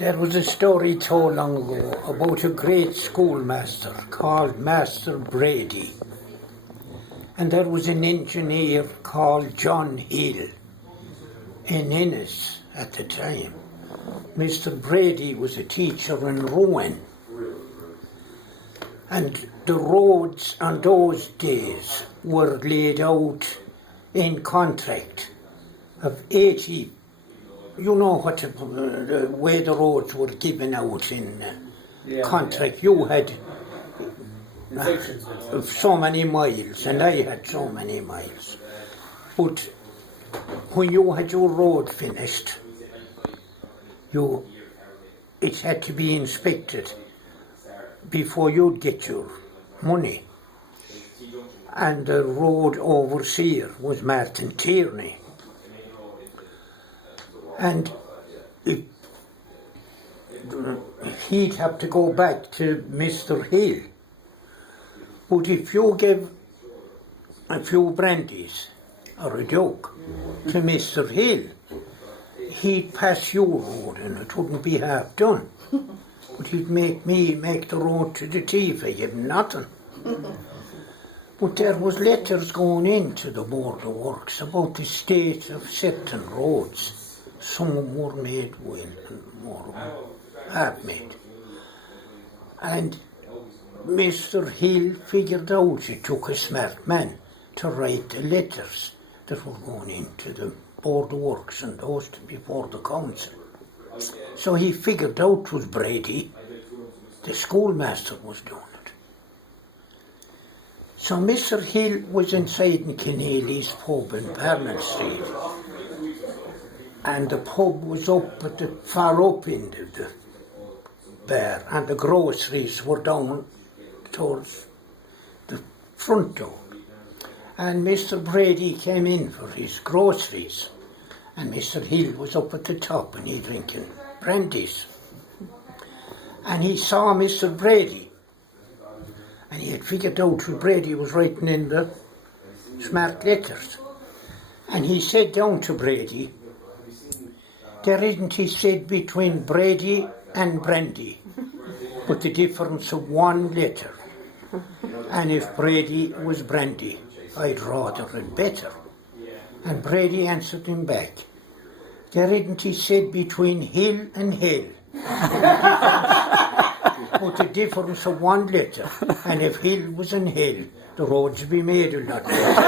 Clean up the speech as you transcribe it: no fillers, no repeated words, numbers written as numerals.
There was a story told long ago about a great schoolmaster called Master Brady. And there was an engineer called John Hill in Ennis at the time. Mr. Brady was a teacher in Rowan. And the roads on those days were laid out in contract of 80. You know what the way the roads were given out in contract. Yeah. You had so many miles, and I had so many miles. But when you had your road finished, it had to be inspected before you'd get your money. And the road overseer was Martin Tierney. And he'd have to go back to Mr. Hill. But if you give a few brandies or a joke to Mr. Hill, he'd pass your road and it wouldn't be half done. But he'd make me make the road to the tea for him, nothing. But there was letters going into the Board of Works about the state of certain roads. Some were made well and more half made. And Mr. Hill figured out it took a smart man to write the letters that were going into the Board of Works and those to before the council. So he figured out it was Brady, the schoolmaster, was doing it. So Mr. Hill was inside in Keneally's pub in Parnell Street. And the pub was up at the far up end of the bar, and the groceries were down towards the front door. And Mr. Brady came in for his groceries, and Mr. Hill was up at the top and he drinking brandies. And he saw Mr. Brady, and he had figured out what Brady was writing in the smart letters. And he said down to Brady, "There isn't," he said, "between Brady and brandy, but the difference of one letter. And if Brady was brandy, I'd rather it better." And Brady answered him back, "There isn't," he said, "between hill and hell, but the difference of one letter. And if hill was in hell, the roads would be made a lot better."